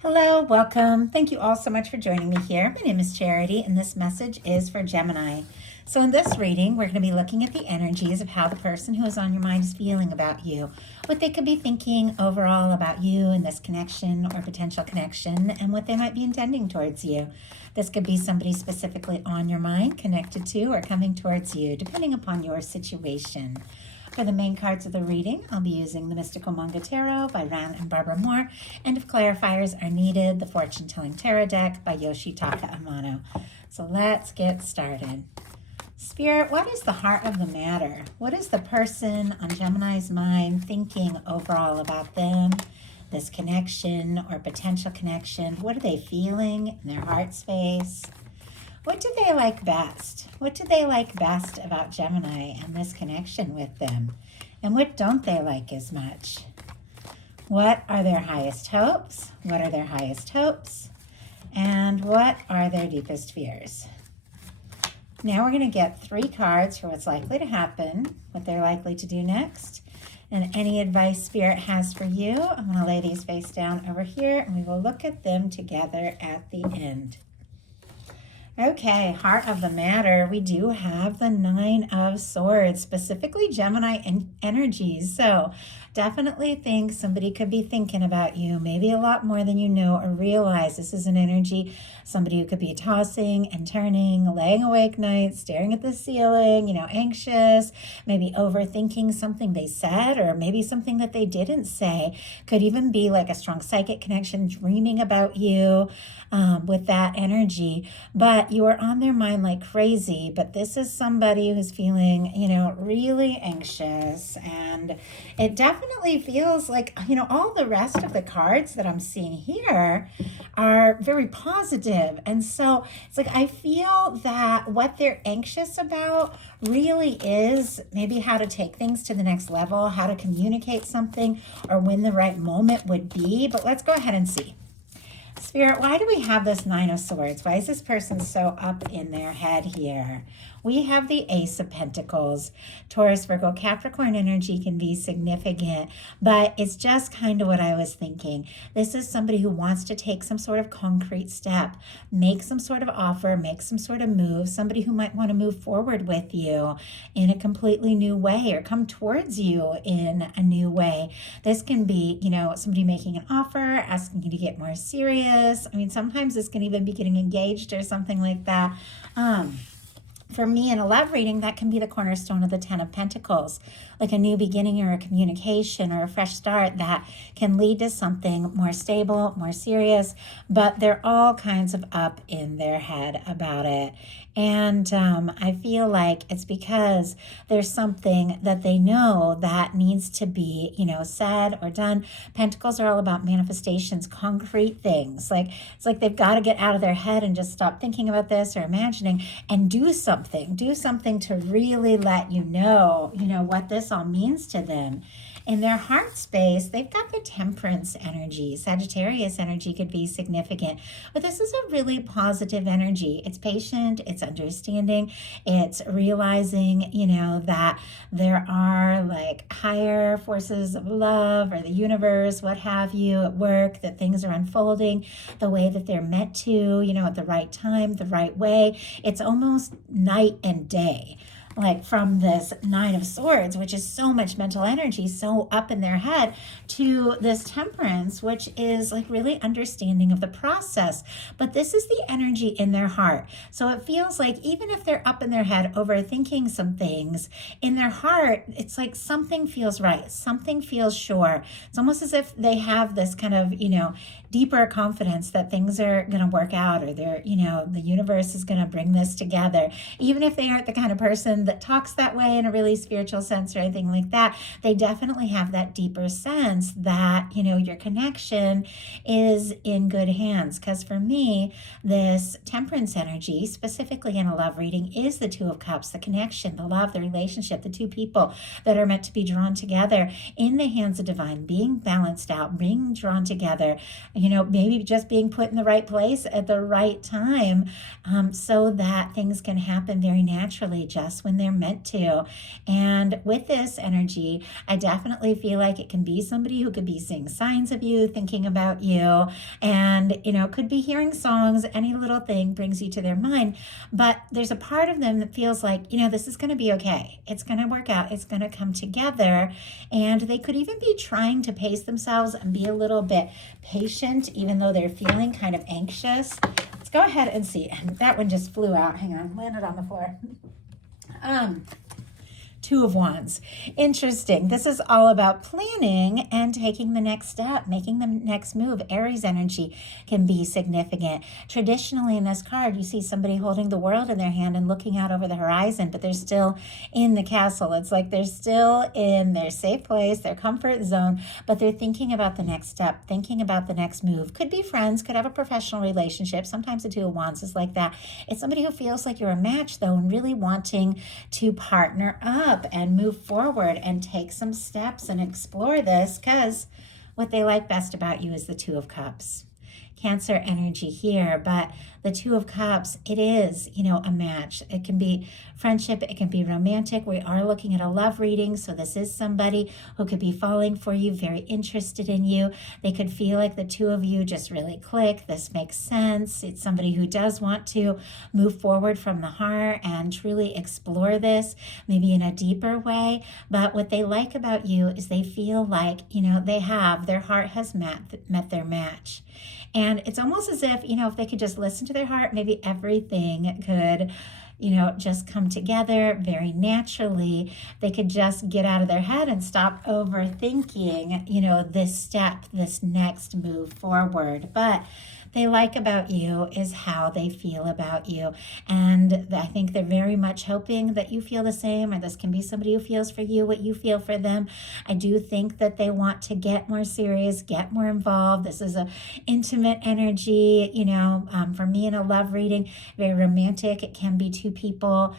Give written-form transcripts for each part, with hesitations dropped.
Hello, welcome. Thank you all so much for joining me here. My name is Charity, and this message is for Gemini. So, in this reading, we're going to be looking at the energies of how the person who is on your mind is feeling about you, what they could be thinking overall about you and this connection or potential connection, and what they might be intending towards you. This could be somebody specifically on your mind, connected to, or coming towards you, depending upon your situation. For the main cards of the reading, I'll be using the Mystical Manga Tarot by Ran and Barbara Moore, and if clarifiers are needed, the Fortune Telling Tarot deck by Yoshitaka Amano. So let's get started. Spirit, what is the heart of the matter? What is the person on Gemini's mind thinking overall about them, this connection or potential connection? What are they feeling in their heart space? What do they like best? What do they like best about Gemini and this connection with them? And what don't they like as much? What are their highest hopes? What are their highest hopes? And what are their deepest fears? Now we're going to get 3 cards for what's likely to happen, what they're likely to do next, and any advice Spirit has for you. I'm going to lay these face down over here, and we will look at them together at the end. Okay, heart of the matter, we do have the 9 of Swords, specifically Gemini energies. So definitely think somebody could be thinking about you, maybe a lot more than you know or realize. This is an energy, somebody who could be tossing and turning, laying awake nights, staring at the ceiling, anxious, maybe overthinking something they said, or maybe something that they didn't say. Could even be like a strong psychic connection, dreaming about you with that energy. But you are on their mind like crazy. But this is somebody who's feeling, really anxious. And it definitely feels like, all the rest of the cards that I'm seeing here are very positive. And so it's like I feel that what they're anxious about really is maybe how to take things to the next level, how to communicate something, or when the right moment would be. But let's go ahead and see. Spirit, why do we have this 9 of Swords? Why is this person so up in their head here? We have the Ace of Pentacles. Taurus, Virgo, Capricorn energy can be significant, but it's just kind of what I was thinking. This is somebody who wants to take some sort of concrete step, make some sort of offer, make some sort of move, somebody who might want to move forward with you in a completely new way or come towards you in a new way. This can be, somebody making an offer, asking you to get more serious. I mean, sometimes this can even be getting engaged or something like that. For me, in a love reading, that can be the cornerstone of the 10 of Pentacles, like a new beginning or a communication or a fresh start that can lead to something more stable, more serious, but they're all kinds of up in their head about it. And I feel like it's because there's something that they know that needs to be, said or done. Pentacles are all about manifestations, concrete things. It's like they've got to get out of their head and just stop thinking about this or imagining and do something to really let you know what this all means to them. In their heart space, they've got the Temperance energy. Sagittarius energy could be significant, but this is a really positive energy. It's patient, it's understanding, it's realizing, that there are like higher forces of love or the universe, what have you, at work, that things are unfolding the way that they're meant to, at the right time, the right way. It's almost night and day. Like from this 9 of Swords, which is so much mental energy, so up in their head, to this Temperance, which is like really understanding of the process. But this is the energy in their heart. So it feels like even if they're up in their head overthinking some things, in their heart, it's like something feels right. Something feels sure. It's almost as if they have this kind of, deeper confidence that things are going to work out, or they're, the universe is going to bring this together. Even if they aren't the kind of person that talks that way in a really spiritual sense or anything like that, they definitely have that deeper sense that, your connection is in good hands. Because for me, this Temperance energy, specifically in a love reading, is the 2 of Cups, the connection, the love, the relationship, the 2 people that are meant to be drawn together in the hands of divine, being balanced out, being drawn together, maybe just being put in the right place at the right time, so that things can happen very naturally just when when they're meant to. And with this energy, I definitely feel like it can be somebody who could be seeing signs of you, thinking about you, and, could be hearing songs. Any little thing brings you to their mind. But there's a part of them that feels like, this is going to be okay. It's going to work out. It's going to come together. And they could even be trying to pace themselves and be a little bit patient, even though they're feeling kind of anxious. Let's go ahead and see. That one just flew out. Hang on, landed on the floor. Two of Wands. Interesting. This is all about planning and taking the next step, making the next move. Aries energy can be significant. Traditionally in this card, you see somebody holding the world in their hand and looking out over the horizon, but they're still in the castle. It's like they're still in their safe place, their comfort zone, but they're thinking about the next step, thinking about the next move. Could be friends, could have a professional relationship. Sometimes the Two of Wands is like that. It's somebody who feels like you're a match, though, and really wanting to partner up and move forward and take some steps and explore this, because what they like best about you is the Two of Cups. Cancer energy here, but the Two of Cups, it is, a match. It can be friendship, it can be romantic. We are looking at a love reading, so this is somebody who could be falling for you, very interested in you. They could feel like the two of you just really click. This makes sense. It's somebody who does want to move forward from the heart and truly explore this, maybe in a deeper way. But what they like about you is they feel like, their heart has met their match. And it's almost as if they could just listen to their heart, maybe everything could, just come together very naturally. They could just get out of their head and stop overthinking, this step, this next move forward. But they like about you is how they feel about you. And I think they're very much hoping that you feel the same, or this can be somebody who feels for you what you feel for them. I do think that they want to get more serious, get more involved. This is a intimate energy, for me in a love reading, very romantic. It can be two people,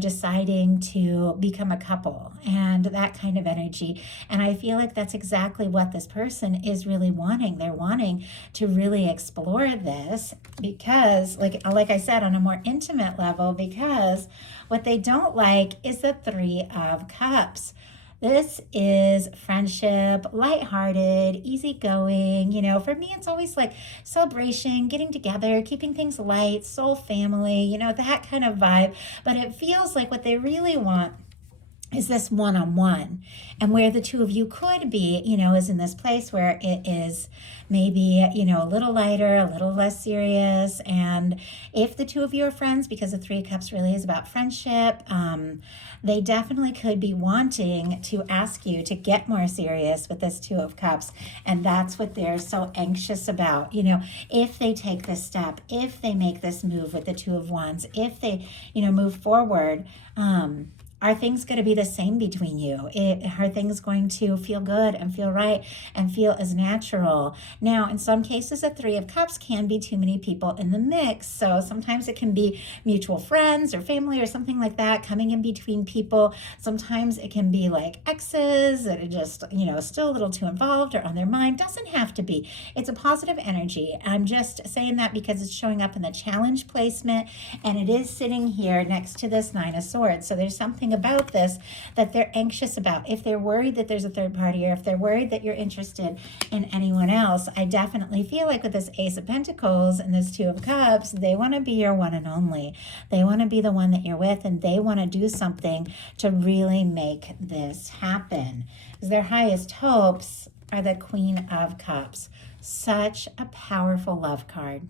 deciding to become a couple and that kind of energy. And I feel like that's exactly what this person is really wanting. They're wanting to really explore this because, like I said, on a more intimate level, because what they don't like is the Three of Cups. This is friendship, lighthearted, easygoing. For me, it's always like celebration, getting together, keeping things light, soul family, that kind of vibe. But it feels like what they really want is this one-on-one, and where the two of you could be, is in this place where it is maybe, a little lighter, a little less serious. And if the two of you are friends, because the Three of Cups really is about friendship, they definitely could be wanting to ask you to get more serious with this Two of Cups. And that's what they're so anxious about. If they take this step, if they make this move with the Two of Wands, if they, move forward, are things going to be the same between you? Are things going to feel good and feel right and feel as natural? Now, in some cases, a Three of Cups can be too many people in the mix. So sometimes it can be mutual friends or family or something like that coming in between people. Sometimes it can be like exes that are just, still a little too involved or on their mind. Doesn't have to be. It's a positive energy. I'm just saying that because it's showing up in the challenge placement, and it is sitting here next to this Nine of Swords. So there's something about this that they're anxious about. If they're worried that there's a third party, or if they're worried that you're interested in anyone else, I definitely feel like with this Ace of Pentacles and this Two of Cups, they want to be your one and only. They want to be the one that you're with, and they want to do something to really make this happen. Because their highest hopes are the Queen of Cups. Such a powerful love card.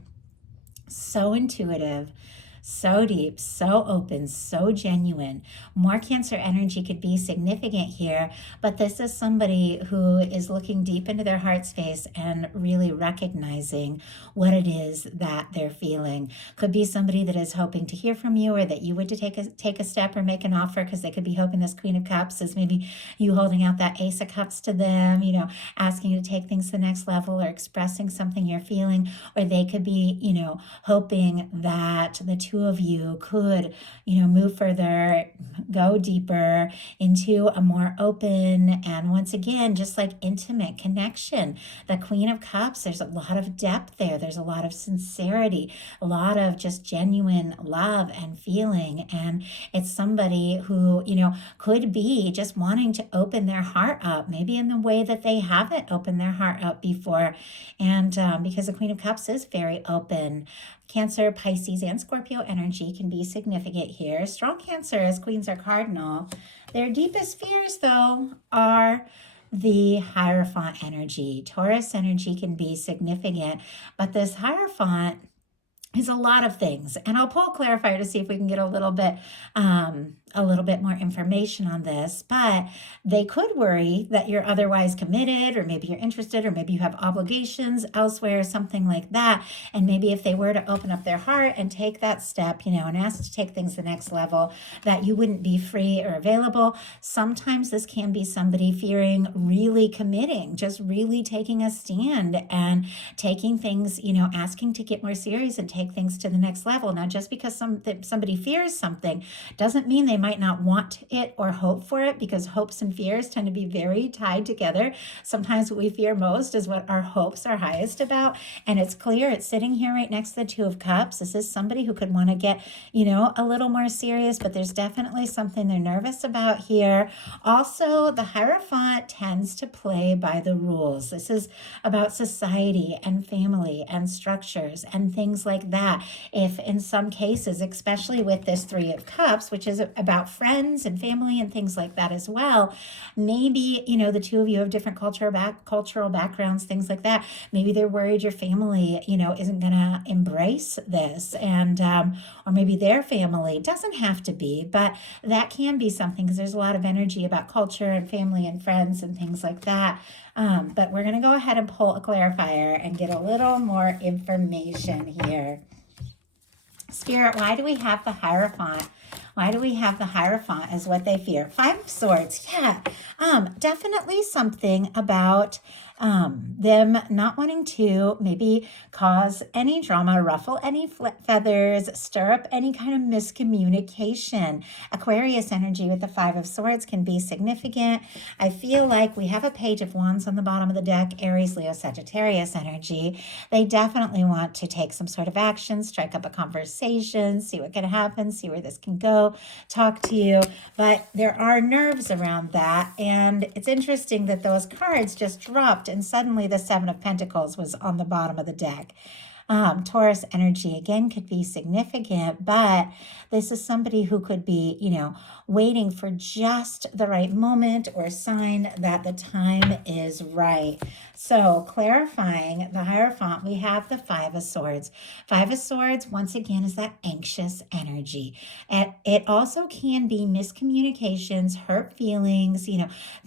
So intuitive, so deep, so open, so genuine. More Cancer energy could be significant here, but this is somebody who is looking deep into their heart space and really recognizing what it is that they're feeling. Could be somebody that is hoping to hear from you, or that you would to take a step or make an offer, because they could be hoping this Queen of Cups is maybe you holding out that Ace of Cups to them, asking you to take things to the next level or expressing something you're feeling. Or they could be, hoping that the Two two of you could, move further, go deeper into a more open and, once again, just like intimate connection. The Queen of Cups, there's a lot of depth there. There's a lot of sincerity, a lot of just genuine love and feeling. And it's somebody who, could be just wanting to open their heart up, maybe in the way that they haven't opened their heart up before. And because the Queen of Cups is very open. Cancer, Pisces, and Scorpio energy can be significant here. Strong Cancer, as queens are cardinal. Their deepest fears, though, are the Hierophant energy. Taurus energy can be significant, but this Hierophant is a lot of things. And I'll pull a clarifier to see if we can get a little bit more information on this. But they could worry that you're otherwise committed, or maybe you're interested, or maybe you have obligations elsewhere, something like that. And maybe if they were to open up their heart and take that step, and ask to take things to the next level, that you wouldn't be free or available. Sometimes this can be somebody fearing really committing, just really taking a stand and taking things, asking to get more serious and take things to the next level. Now, just because somebody fears something doesn't mean they might not want it or hope for it, because hopes and fears tend to be very tied together. Sometimes what we fear most is what our hopes are highest about. And it's clear, it's sitting here right next to the Two of Cups. This is somebody who could want to get, a little more serious, but there's definitely something they're nervous about here. Also, the Hierophant tends to play by the rules. This is about society and family and structures and things like that. If in some cases, especially with this Three of Cups, which is about friends and family and things like that as well, maybe, the two of you have different cultural backgrounds, things like that. Maybe they're worried your family, isn't going to embrace this, and or maybe their family. Doesn't have to be, but that can be something, because there's a lot of energy about culture and family and friends and things like that. But we're going to go ahead and pull a clarifier and get a little more information here. Spirit, why do we have the Hierophant? Why do we have the Hierophant as what they fear? Five of Swords, yeah. Definitely something about them not wanting to maybe cause any drama, ruffle any feathers, stir up any kind of miscommunication. Aquarius energy with the Five of Swords can be significant. I feel like we have a Page of Wands on the bottom of the deck, Aries, Leo, Sagittarius energy. They definitely want to take some sort of action, strike up a conversation, see what can happen, see where this can go, talk to you. But there are nerves around that. And it's interesting that those cards just dropped, and suddenly the Seven of Pentacles was on the bottom of the deck. Taurus energy, again, could be significant, but this is somebody who could be, waiting for just the right moment or sign that the time is right. So clarifying the Hierophant, we have the Five of Swords. Five of Swords, once again, is that anxious energy. And it also can be miscommunications, hurt feelings,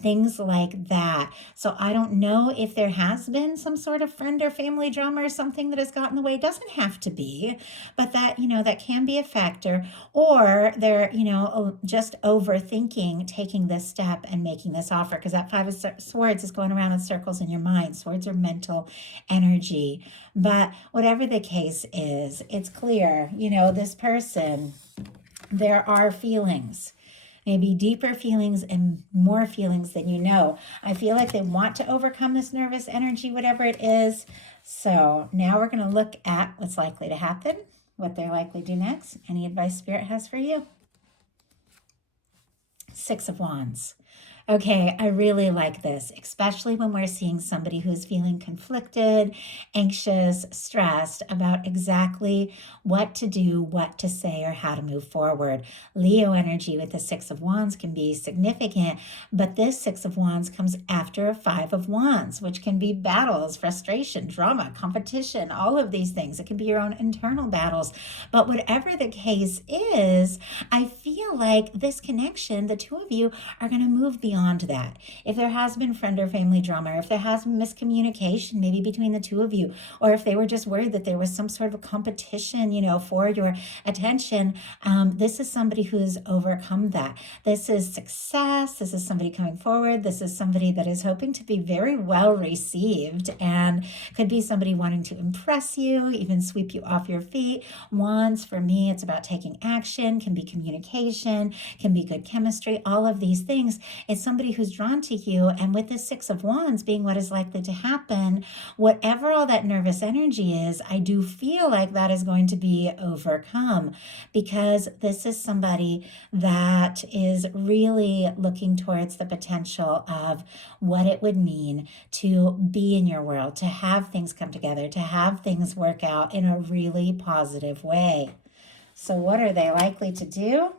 things like that. So I don't know if there has been some sort of friend or family drama or something that has gotten in the way. It doesn't have to be, but that, that can be a factor. Or they're, just overthinking taking this step and making this offer, because that Five of Swords is going around in circles in your mind. Swords are mental energy. But whatever the case is, it's clear, this person, there are feelings, maybe deeper feelings and more feelings than you know. I feel like they want to overcome this nervous energy, whatever it is. So now we're going to look at what's likely to happen, what they're likely to do next, any advice Spirit has for you. Six of Wands. Okay, I really like this, especially when we're seeing somebody who's feeling conflicted, anxious, stressed about exactly what to do, what to say, or how to move forward. Leo energy with the Six of Wands can be significant, but this Six of Wands comes after a Five of Wands, which can be battles, frustration, drama, competition, all of these things. It can be your own internal battles. But whatever the case is, I feel like this connection, the two of you are going to move beyond beyond that. If there has been friend or family drama, or if there has been miscommunication, maybe between the two of you, or if they were just worried that there was some sort of a competition, for your attention, this is somebody who's overcome that. This is success. This is somebody coming forward. This is somebody that is hoping to be very well received, and could be somebody wanting to impress you, even sweep you off your feet. Wands, for me, it's about taking action, can be communication, can be good chemistry, all of these things. It's somebody who's drawn to you. And with the Six of Wands being what is likely to happen, whatever all that nervous energy is, I do feel like that is going to be overcome, because this is somebody that is really looking towards the potential of what it would mean to be in your world, to have things come together, to have things work out in a really positive way. So what are they likely to do?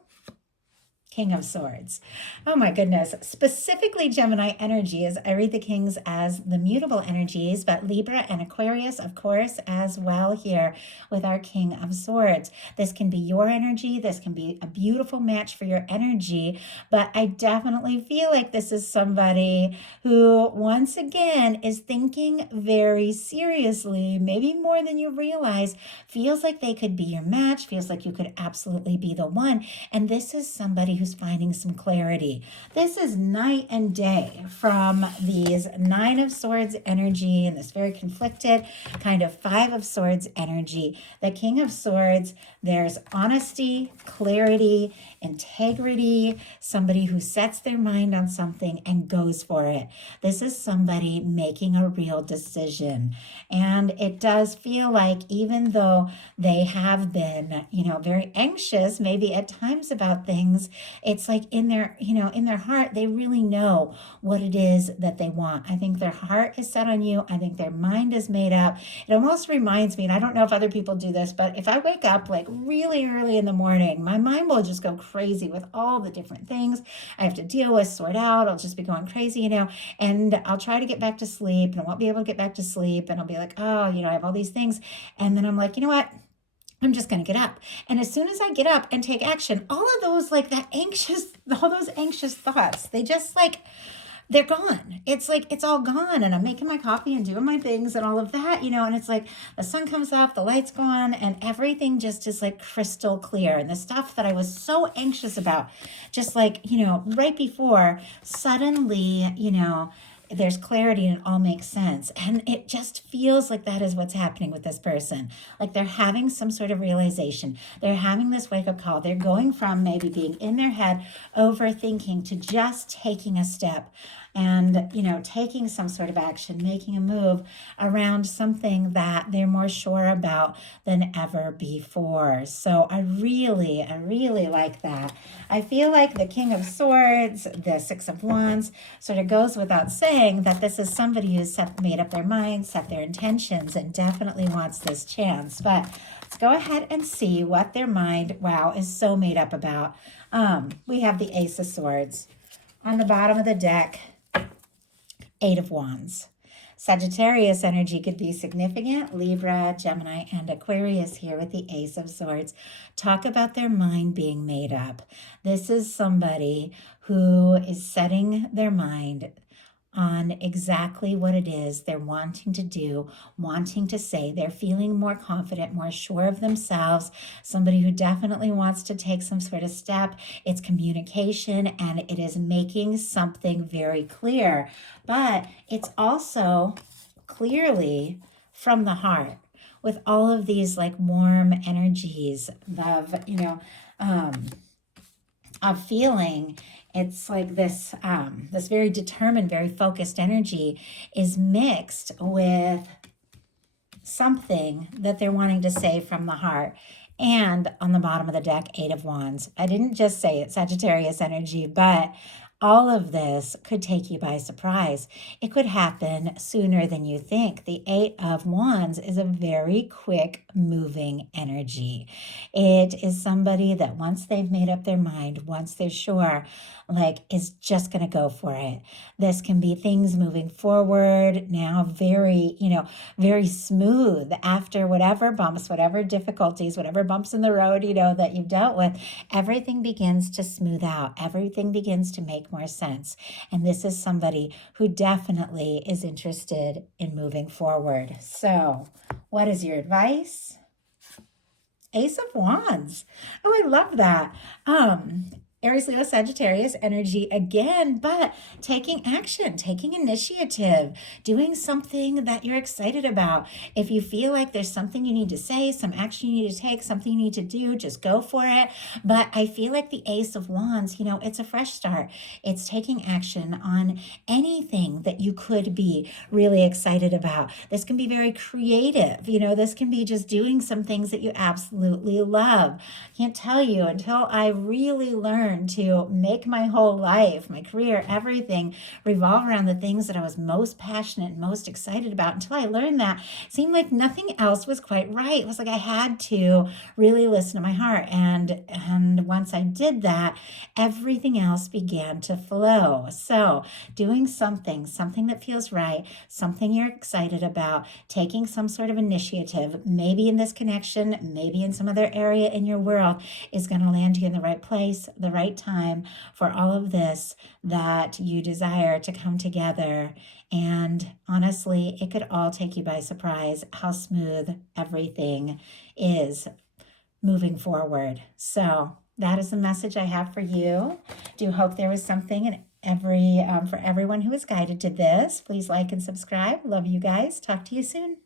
King of Swords. Oh my goodness. Specifically Gemini energies. I read the kings as the mutable energies, but Libra and Aquarius, of course, as well here with our King of Swords. This can be your energy. This can be a beautiful match for your energy, but I definitely feel like this is somebody who, once again, is thinking very seriously, maybe more than you realize, feels like they could be your match, feels like you could absolutely be the one. And this is somebody who's finding some clarity. This is night and day from these Nine of Swords energy and this very conflicted kind of Five of Swords energy. The King of Swords, there's honesty, clarity, integrity, somebody who sets their mind on something and goes for it. This is somebody making a real decision. And it does feel like, even though they have been, very anxious, maybe at times about things, it's like in their heart, they really know what it is that they want. I think their heart is set on you. I think their mind is made up. It almost reminds me, and I don't know if other people do this, but if I wake up like really early in the morning, my mind will just go crazy with all the different things I have to deal with, sort out. I'll just be going crazy, and I'll try to get back to sleep, and I won't be able to get back to sleep, and I'll be like, oh, I have all these things. And then I'm like, you know what? I'm just going to get up. And as soon as I get up and take action, all of those all those anxious thoughts, they just they're gone. It's like, it's all gone. And I'm making my coffee and doing my things and all of that, and it's like the sun comes up, the lights go on, and everything just is like crystal clear. And the stuff that I was so anxious about, just right before, suddenly, there's clarity and it all makes sense. And it just feels like that is what's happening with this person. Like they're having some sort of realization. They're having this wake-up call. They're going from maybe being in their head, overthinking, to just taking a step and, taking some sort of action, making a move around something that they're more sure about than ever before. So I really like that. I feel like the King of Swords, the Six of Wands, sort of goes without saying that this is somebody who's made up their mind, set their intentions, and definitely wants this chance. But let's go ahead and see what their mind, is so made up about. We have the Ace of Swords. On the bottom of the deck, Eight of Wands. Sagittarius energy could be significant. Libra, Gemini, and Aquarius here with the Ace of Swords. Talk about their mind being made up. This is somebody who is setting their mind on exactly what it is they're wanting to do, wanting to say. They're feeling more confident, more sure of themselves, somebody who definitely wants to take some sort of step. It's communication, and it is making something very clear. But it's also clearly from the heart, with all of these warm energies of feeling. It's like this very determined, very focused energy is mixed with something that they're wanting to say from the heart. And on the bottom of the deck, Eight of Wands. I didn't just say it's Sagittarius energy, but all of this could take you by surprise. It could happen sooner than you think. The Eight of Wands is a very quick moving energy. It is somebody that once they've made up their mind, once they're sure, is just going to go for it. This can be things moving forward now, very smooth after whatever bumps, whatever difficulties, whatever bumps in the road, that you've dealt with. Everything begins to smooth out. Everything begins to make make more sense. And this is somebody who definitely is interested in moving forward. So, what is your advice? Ace of Wands. Oh, I love that. Aries, Leo, Sagittarius energy again, but taking action, taking initiative, doing something that you're excited about. If you feel like there's something you need to say, some action you need to take, something you need to do, just go for it. But I feel like the Ace of Wands, it's a fresh start. It's taking action on anything that you could be really excited about. This can be very creative. This can be just doing some things that you absolutely love. Can't tell you, until I really learned to make my whole life, my career, everything revolve around the things that I was most passionate and most excited about. Until I learned that, it seemed like nothing else was quite right. It was like I had to really listen to my heart. And once I did that, everything else began to flow. So doing something that feels right, something you're excited about, taking some sort of initiative, maybe in this connection, maybe in some other area in your world, is going to land you in the right place, the right time for all of this that you desire to come together. And honestly, it could all take you by surprise how smooth everything is moving forward. So that is the message I have for you. Do hope there was something in for everyone who was guided to this. Please like and subscribe. Love you guys. Talk to you soon.